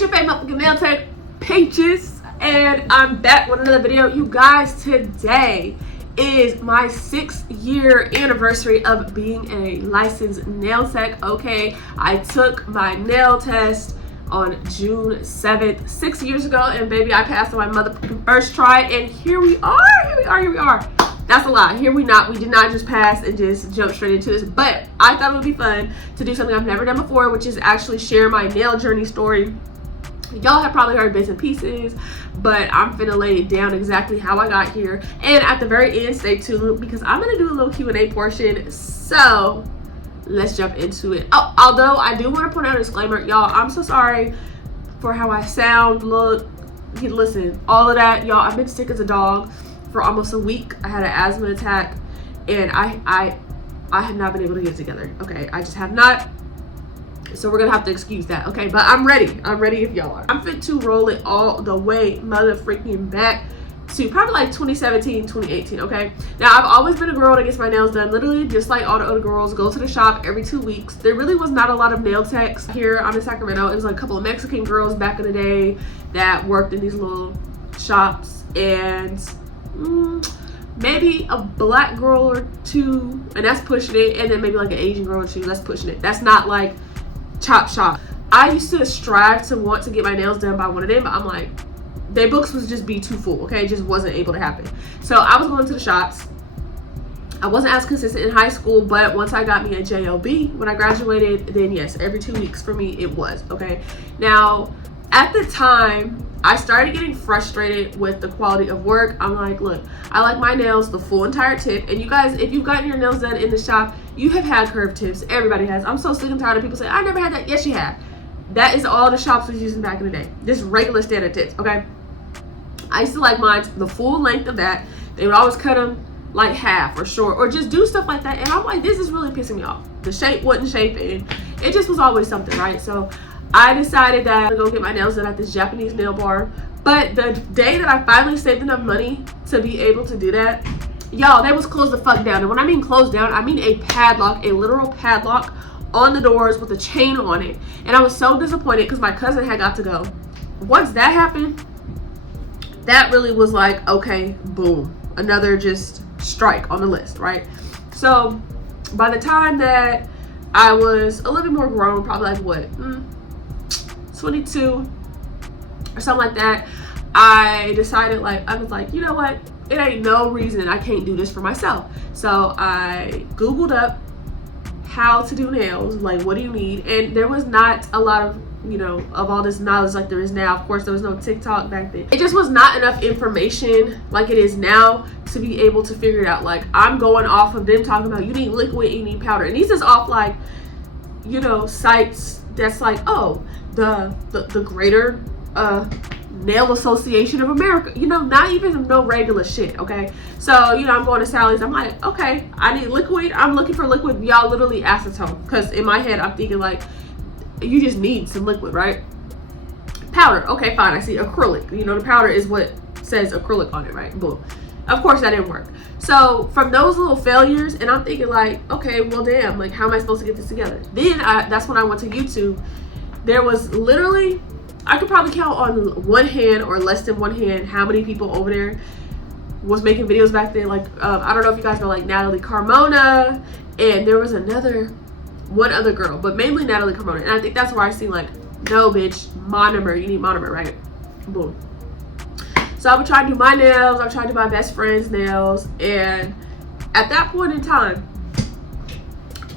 It's your favorite nail tech, Peaches, and I'm back with another video. You guys, today is my 6-year anniversary of being a licensed nail tech. Okay, I took my nail test on June 7th, 6 years ago, and baby, I passed on my motherfucking first try, and here we are. That's a lie. We did not just pass and just jump straight into this, but I thought it would be fun to do something I've never done before, which is actually share my nail journey story. Y'all have probably heard bits and pieces, but I'm finna lay it down exactly how I got here. And at the very end, stay tuned because I'm gonna do a little Q&A portion. So let's jump into it. Oh, although I do want to point out a disclaimer, y'all, I'm so sorry for how I sound, look, listen, all of that. Y'all, I've been sick as a dog for almost a week. I had an asthma attack, and I have not been able to get it together. Okay, I just have not. So we're gonna have to excuse that. Okay, but I'm ready. I'm ready if y'all are. I'm fit to roll it all the way mother freaking back to probably like 2017, 2018. Okay, now I've always been a girl that gets my nails done literally just like all the other girls. Go to the shop every 2 weeks. There really was not a lot of nail techs here. I'm in Sacramento. It was like a couple of Mexican girls back in the day that worked in these little shops, and maybe a black girl or two, and that's pushing it, and then maybe like an Asian girl or two, that's pushing it. That's not like chop shop. I used to strive to want to get my nails done by one of them, but I'm like, their books was just be too full. Okay, it just wasn't able to happen. So I was going to the shops. I wasn't as consistent in high school, but once I got me a job when I graduated, then yes, every 2 weeks for me it was. Okay, now at the time I started getting frustrated with the quality of work. I'm like, look, I like my nails the full entire tip, and you guys, if you've gotten your nails done in the shop, you have had curved tips. Everybody has. I'm so sick and tired of people saying I never had that. Yes, you have. That is all the shops was using back in the day, just regular standard tips. Okay, I used to like mine the full length of that. They would always cut them like half or short, or just do stuff like that, and I'm like, this is really pissing me off. The shape wasn't shaping. It just was always something, right? So I decided that I'm gonna go get my nails done at this Japanese nail bar. But the day that I finally saved enough money to be able to do that, y'all, they was closed the fuck down. And when I mean closed down, I mean a padlock, a literal padlock on the doors with a chain on it. And I was so disappointed because my cousin had got to go. Once that happened, that really was like, okay, boom, another just strike on the list, right? So by the time that I was a little bit more grown, probably like what, 22 or something like that, I decided, like, I was like, you know what, it ain't no reason I can't do this for myself. So I googled up how to do nails, like what do you need, and there was not a lot of, you know, of all this knowledge like there is now. Of course, there was no TikTok back then. It just was not enough information like it is now to be able to figure it out. Like, I'm going off of them talking about you need liquid, you need powder, and these is off like, you know, sites that's like, oh, the Greater Nail Association of America, you know, not even no regular shit. Okay, so you know, I'm going to Sally's, I'm like, okay, I need liquid, I'm looking for liquid, y'all, literally acetone, because in my head I'm thinking like, you just need some liquid, right? Powder, okay, fine, I see acrylic, you know, the powder is what says acrylic on it, right? Boom. Of course that didn't work. So from those little failures, and I'm thinking like, okay, well damn, like how am I supposed to get this together? Then that's when I went to YouTube. There was literally, I could probably count on one hand or less than one hand how many people over there was making videos back then. Like, I don't know if you guys know, like Natalie Carmona, and there was one other girl, but mainly Natalie Carmona. And I think that's where I seen like, no bitch, monomer, you need monomer, right? Boom. So I would try to do my nails, I would try to do my best friend's nails, and at that point in time,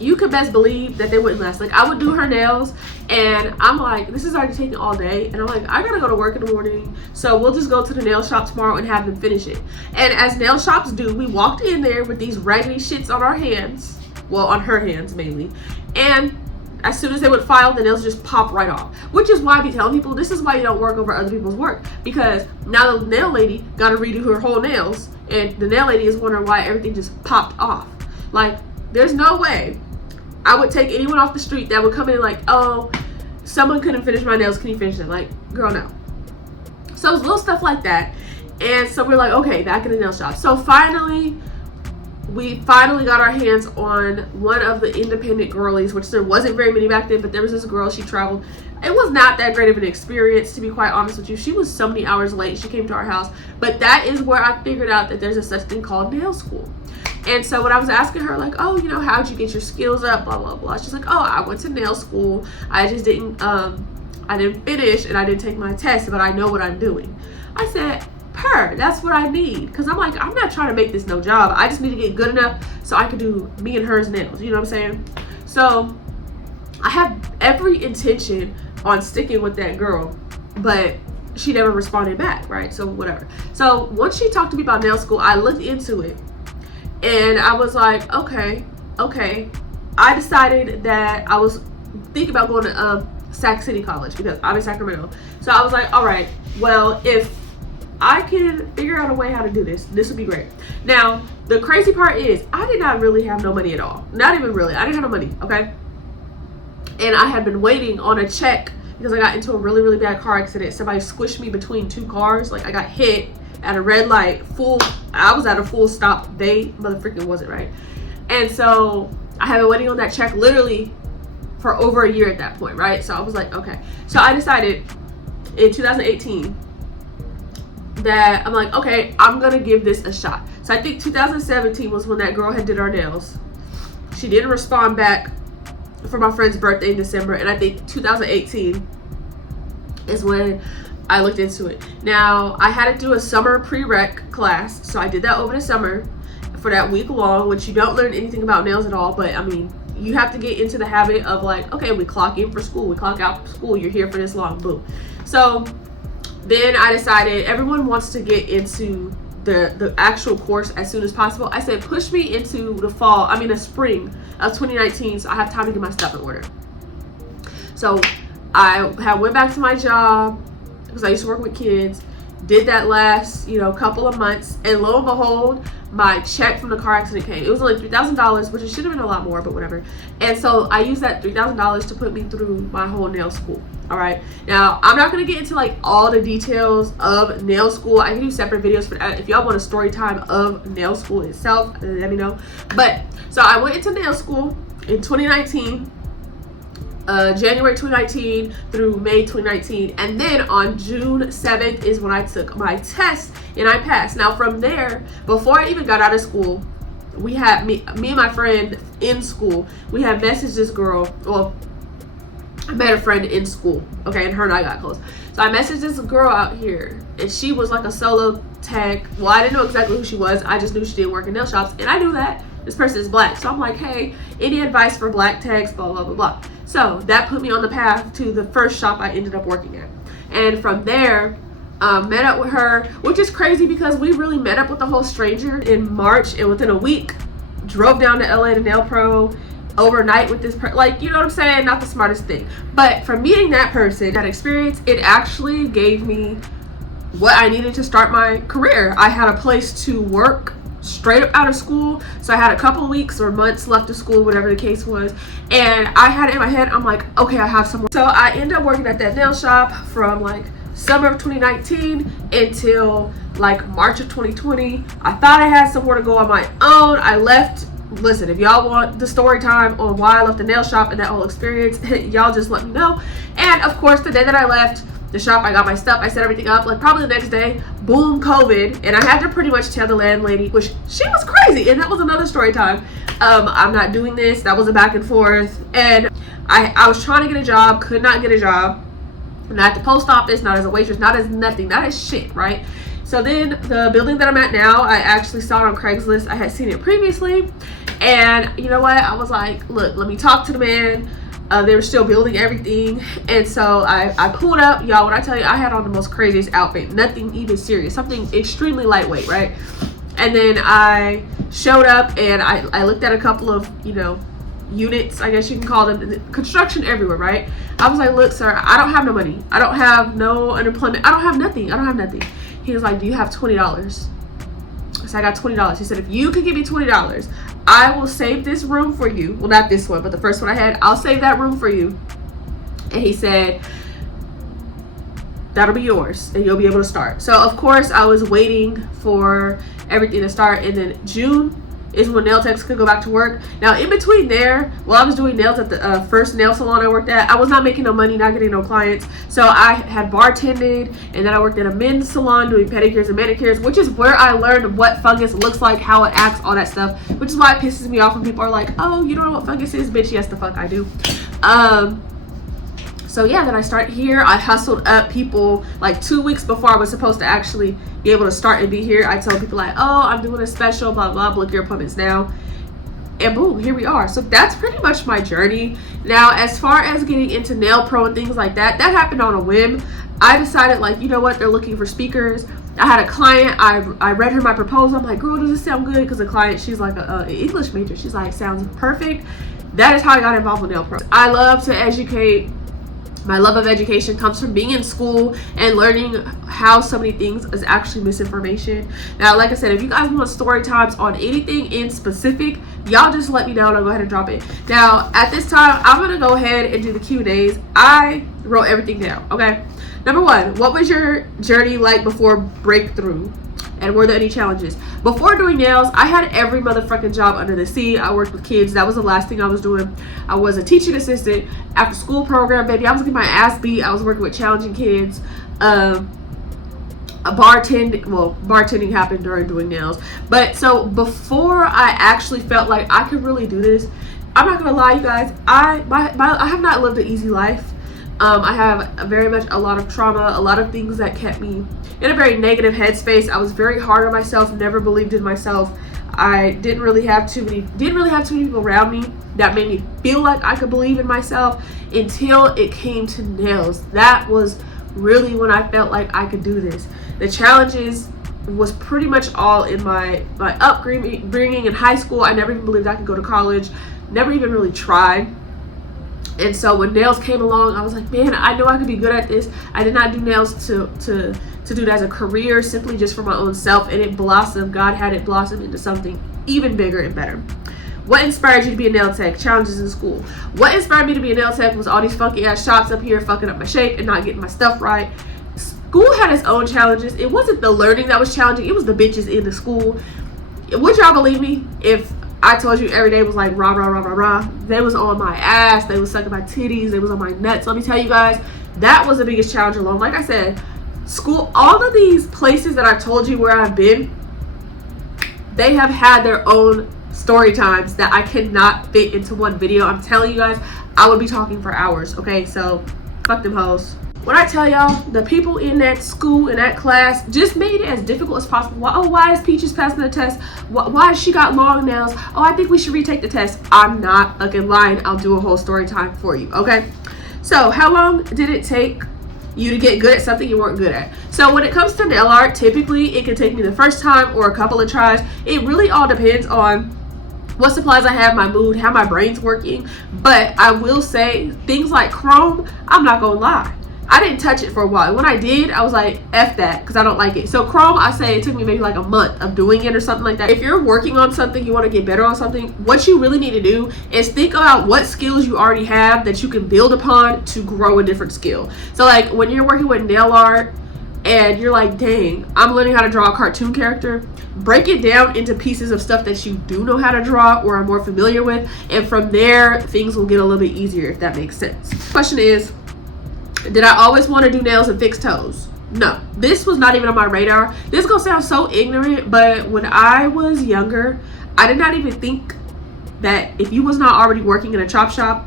you could best believe that they wouldn't last. Like, I would do her nails, and I'm like, this is already taking all day, and I'm like, I gotta go to work in the morning, so we'll just go to the nail shop tomorrow and have them finish it. And as nail shops do, we walked in there with these raggedy shits on our hands, well, on her hands mainly, and as soon as they would file, the nails just pop right off. Which is why I be telling people, this is why you don't work over other people's work, because now the nail lady got to redo her whole nails, and the nail lady is wondering why everything just popped off. Like, there's no way I would take anyone off the street that would come in like, oh, someone couldn't finish my nails, can you finish them? Like, girl, no. So it's little stuff like that. And so we're like, okay, back in the nail shop. So finally, we finally got our hands on one of the independent girlies, which there wasn't very many back then, but there was this girl, she traveled. It was not that great of an experience, to be quite honest with you. She was so many hours late. She came to our house. But that is where I figured out that there's a such thing called nail school. And so when I was asking her, like, oh, you know, how'd you get your skills up, blah, blah, blah. She's like, oh, I went to nail school. I just didn't, I didn't finish and I didn't take my test, but I know what I'm doing. I said, that's what I need. Because I'm like, I'm not trying to make this no job. I just need to get good enough so I can do me and hers nails. You know what I'm saying? So I have every intention on sticking with that girl, but she never responded back, right? So whatever. So once she talked to me about nail school, I looked into it and I was like, okay. I decided that I was thinking about going to Sac City College because I'm in Sacramento. So I was like, all right, well, if I can figure out a way how to do this would be great. Now, the crazy part is I did not really have no money at all. Not even really. I didn't have no money, okay? And I had been waiting on a check because I got into a really, really bad car accident. Somebody squished me between two cars. Like, I got hit at a red light. I was at a full stop. They motherfucking wasn't, right? And so I had been waiting on that check literally for over a year at that point, right? So I was like, okay. So I decided in 2018 that I'm like, okay, I'm gonna give this a shot. So I think 2017 was when that girl had did our nails. She didn't respond back for my friend's birthday in December, and I think 2018 is when I looked into it. Now, I had to do a summer prereq class, so I did that over the summer for that week long, which you don't learn anything about nails at all, but I mean, you have to get into the habit of like, okay, we clock in for school, we clock out for school, you're here for this long, boom. So then I decided everyone wants to get into the actual course as soon as possible. I said, push me into the spring of 2019 so I have time to get my stuff in order. So I went back to my job because I used to work with kids, did that last, couple of months, and lo and behold, my check from the car accident came. It was only $3,000, which it should have been a lot more, but whatever. And so I used that $3,000 to put me through my whole nail school. All right. Now, I'm not going to get into like all the details of nail school. I can do separate videos for that. If y'all want a story time of nail school itself, let me know. But so I went into nail school in 2019. January 2019 through May 2019, and then on June 7th is when I took my test and I passed. Now from there, before I even got out of school, we had me and my friend in school, we had messaged this girl. Well, I met a friend in school, okay, and her and I got close. So I messaged this girl out here, and she was like a solo tech. Well, I didn't know exactly who she was. I just knew she didn't work in nail shops, and I knew that this person is black. So I'm like, hey, any advice for black techs, blah, blah, blah, blah. So that put me on the path to the first shop I ended up working at. And from there, met up with her, which is crazy because we really met up with the whole stranger in March, and within a week, drove down to LA to Nail Pro overnight with this like, you know what I'm saying? Not the smartest thing. But from meeting that person, that experience, it actually gave me what I needed to start my career. I had a place to work straight up out of school, so I had a couple weeks or months left of school, whatever the case was, and I had it in my head, I'm like, okay, I have someone. So I ended up working at that nail shop from like summer of 2019 until like March of 2020. I thought I had somewhere to go on my own. I left. Listen, if y'all want the story time on why I left the nail shop and that whole experience, y'all just let me know. And of course, the day that I left the shop, I got my stuff, I set everything up, like probably the next day, boom, COVID, and I had to pretty much tell the landlady, which she was crazy, and that was another story time. I'm not doing this. That was a back and forth, and I was trying to get a job, could not get a job, not at the post office, not as a waitress, not as nothing, not as shit, right? So then the building that I'm at now, I actually saw it on Craigslist. I had seen it previously, and you know what? I was like, look, let me talk to the man. They were still building everything, and so I pulled up, y'all. When I tell you, I had on the most craziest outfit, nothing even serious, something extremely lightweight, right? And then I showed up, and I looked at a couple of, units, I guess you can call them, construction everywhere, right? I was like, look, sir, I don't have no money, I don't have no unemployment, I don't have nothing. He was like, do you have $20? So I got $20. He said, if you could give me $20, I will save this room for you. Well, not this one, but the first one I had. I'll save that room for you. And he said, that'll be yours and you'll be able to start. So of course I was waiting for everything to start. And then June is when nail techs could go back to work. Now, in between there, while I was doing nails at the first nail salon I worked at, I was not making no money, not getting no clients. So I had bartended, and then I worked at a men's salon doing pedicures and manicures, which is where I learned what fungus looks like, how it acts, all that stuff, which is why it pisses me off when people are like, oh, you don't know what fungus is? Bitch, yes, the fuck I do. So yeah, then I started here. I hustled up people like 2 weeks before I was supposed to actually be able to start and be here. I told people like, oh, I'm doing a special, blah, blah, book your appointments now. And boom, here we are. So that's pretty much my journey. Now, as far as getting into nail pro and things like that, that happened on a whim. I decided like, you know what, they're looking for speakers. I had a client, I read her my proposal. I'm like, girl, does this sound good? Because the client, she's like an English major. She's like, sounds perfect. That is how I got involved with nail pro. I love to educate. My love of education comes from being in school and learning how so many things is actually misinformation. Now, like I said, if you guys want story times on anything in specific, y'all just let me know and I'll go ahead and drop it. Now, at this time, I'm going to go ahead and do the Q&As. I wrote everything down, okay? Number one, what was your journey like before breakthrough? And were there any challenges? Before doing nails, I had every motherfucking job under the sea. I worked with kids. That was the last thing I was doing. I was a teaching assistant, after school program, baby. I was getting my ass beat. I was working with challenging kids. Bartending happened during doing nails. But so before I actually felt like I could really do this, I'm not gonna lie, you guys. I have not lived an easy life. I have very much a lot of trauma, a lot of things that kept me in a very negative headspace. I was very hard on myself, never believed in myself. I didn't really have too many people around me that made me feel like I could believe in myself until it came to nails. That was really when I felt like I could do this. The challenges was pretty much all in my upbringing in high school. I never even believed I could go to college, never even really tried. And so when nails came along, I was like, man, I know I could be good at this. I did not do nails to do it as a career, simply just for my own self, and it blossomed. God had it blossom into something even bigger and better. What inspired you to be a nail tech? Challenges in school. What inspired me to be a nail tech was all these funky ass shops up here fucking up my shape and not getting my stuff right. School had its own challenges. It wasn't the learning that was challenging, it was the bitches in the school. Would y'all believe me if I told you every day was like rah, rah, rah, rah, rah? They was on my ass. They was sucking my titties. They was on my nuts. Let me tell you guys, that was the biggest challenge alone. Like I said, school, all of these places that I told you where I've been, they have had their own story times that I cannot fit into one video. I'm telling you guys, I would be talking for hours. Okay, so fuck them hoes. When I tell y'all, the people in that school, in that class, just made it as difficult as possible. Why is Peaches passing the test? Why has she got long nails? Oh, I think we should retake the test. I'm not fucking lying. I'll do a whole story time for you, okay? So how long did it take you to get good at something you weren't good at? So when it comes to nail art, typically it can take me the first time or a couple of tries. It really all depends on what supplies I have, my mood, how my brain's working. But I will say things like chrome, I'm not gonna lie, I didn't touch it for a while. When I did, I was like, F that, because I don't like it. So chrome, I say it took me maybe like a month of doing it or something like that. If you're working on something, you want to get better on something, what you really need to do is think about what skills you already have that you can build upon to grow a different skill. So like when you're working with nail art and you're like, dang, I'm learning how to draw a cartoon character, break it down into pieces of stuff that you do know how to draw or are more familiar with. And from there, things will get a little bit easier, if that makes sense. Question is, did I always want to do nails and fix toes? No, this was not even on my radar. This is gonna sound so ignorant, but when I was younger, I did not even think that if you was not already working in a chop shop,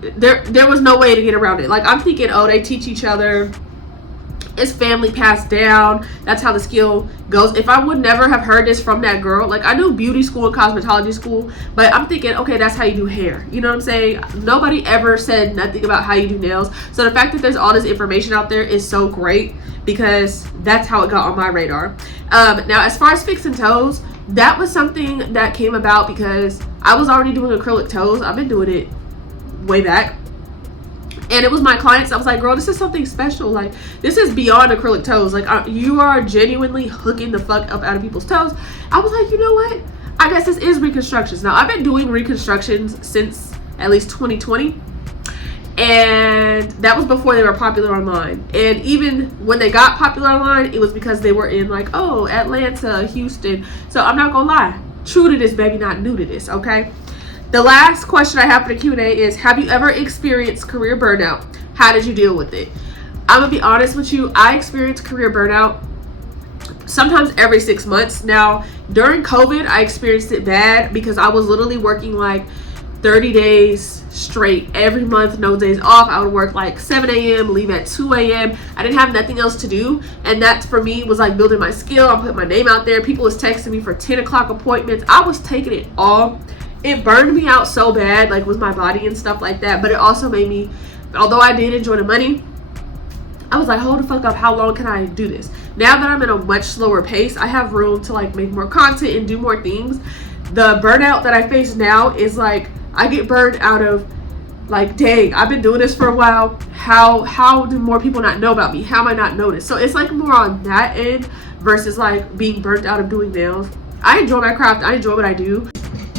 there was no way to get around it. Like I'm thinking, oh, they teach each other, it's family passed down, that's how the skill goes. If I would never have heard this from that girl, like I knew beauty school and cosmetology school, but I'm thinking, okay, that's how you do hair, you know what I'm saying? Nobody ever said nothing about how you do nails. So the fact that there's all this information out there is so great, because that's how it got on my radar. Now as far as fixing toes, that was something that came about because I was already doing acrylic toes. I've been doing it way back. And it was my clients. I was like, girl, this is something special. Like, this is beyond acrylic toes. Like, you are genuinely hooking the fuck up out of people's toes. I was like, you know what? I guess this is reconstructions. Now, I've been doing reconstructions since at least 2020. And that was before they were popular online. And even when they got popular online, it was because they were in like, oh, Atlanta, Houston. So I'm not gonna lie, true to this, baby, not new to this, okay? The last question I have for the Q&A is, have you ever experienced career burnout? How did you deal with it? I'm gonna be honest with you, I experienced career burnout sometimes every 6 months. Now, during COVID, I experienced it bad because I was literally working like 30 days straight every month, no days off. I would work like 7 a.m., leave at 2 a.m. I didn't have nothing else to do. And that for me was like building my skill. I put my name out there. People was texting me for 10 o'clock appointments. I was taking it all. It burned me out so bad, like with my body and stuff like that. But it also made me, although I did enjoy the money, I was like, hold the fuck up, how long can I do this? Now that I'm in a much slower pace, I have room to like make more content and do more things. The burnout that I face now is like, I get burned out of like, dang, I've been doing this for a while. How do more people not know about me? How am I not noticed? So it's like more on that end versus like being burnt out of doing nails. I enjoy my craft. I enjoy what I do.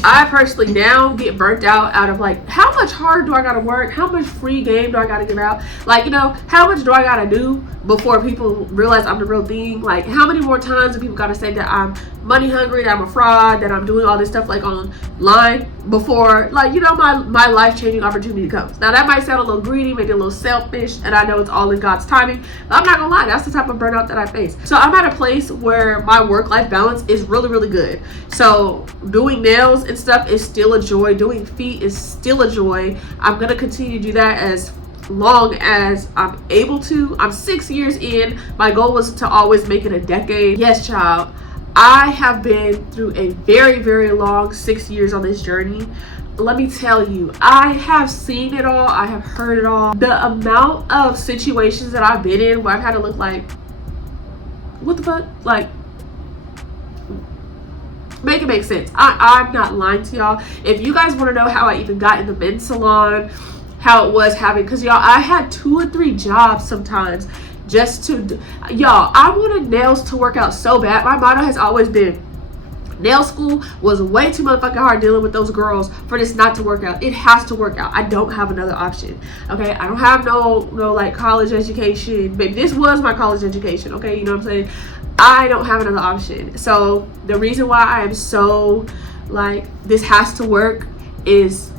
I personally now get burnt out of like, how much hard do I gotta work? How much free game do I gotta give out? Like, you know, how much do I gotta do before people realize I'm the real thing? Like, how many more times do people gotta say that I'm money hungry, that I'm a fraud, that I'm doing all this stuff like online before, like, you know, my life-changing opportunity comes? Now, that might sound a little greedy, maybe a little selfish, and I know it's all in God's timing, but I'm not gonna lie, that's the type of burnout that I face. So I'm at a place where my work-life balance is really, really good. So doing nails and stuff is still a joy. Doing feet is still a joy. I'm gonna continue to do that as long as I'm able to. I'm 6 years in. My goal was to always make it a decade. Yes, child. I have been through a very, very long 6 years on this journey. Let me tell you, I have seen it all. I have heard it all. The amount of situations that I've been in where I've had to look like, what the fuck? Like, make it make sense. I'm not lying to y'all. If you guys want to know how I even got in the men's salon, how it was having, because y'all, I had 2 or 3 jobs sometimes just to, y'all, I wanted nails to work out so bad. My motto has always been, nail school was way too motherfucking hard dealing with those girls for this not to work out. It has to work out. I don't have another option. Okay, I don't have no like college education. Baby, this was my college education. Okay, you know what I'm saying? I don't have another option. So the reason why I am so like, this has to work is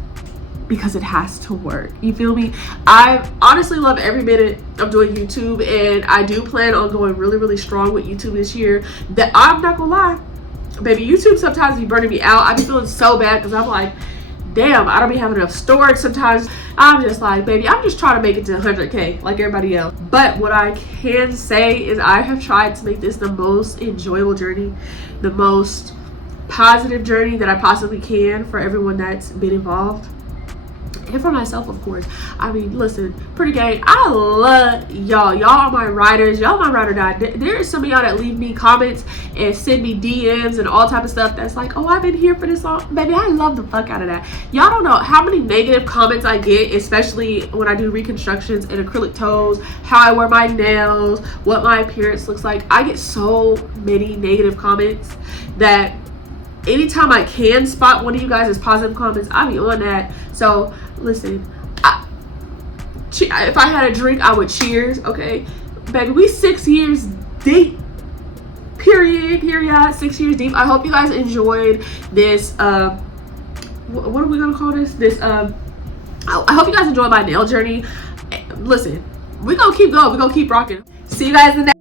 because it has to work. You feel me? I honestly love every minute of doing YouTube, and I do plan on going really, really strong with YouTube this year. That I'm not gonna lie, baby, YouTube sometimes be burning me out. I be feeling so bad because I'm like, damn, I don't be having enough storage sometimes. I'm just like, baby, I'm just trying to make it to 100K like everybody else. But what I can say is I have tried to make this the most enjoyable journey, the most positive journey that I possibly can for everyone that's been involved. And for myself, of course. I mean, listen, Pretty Gang, I love y'all. Y'all are my riders. Y'all my ride or die. There is some of y'all that leave me comments and send me DMs and all type of stuff that's like, oh, I've been here for this long. Baby, I love the fuck out of that. Y'all don't know how many negative comments I get, especially when I do reconstructions and acrylic toes, how I wear my nails, what my appearance looks like. I get so many negative comments that anytime I can spot one of you guys' positive comments, I'll be on that. So listen, if I had a drink, I would cheers. Okay, baby, we 6 years deep. Period. 6 years deep. I hope you guys enjoyed this. What are we gonna call this? I hope you guys enjoyed my nail journey. Listen, we're gonna keep going. We're gonna keep rocking. See you guys in the next.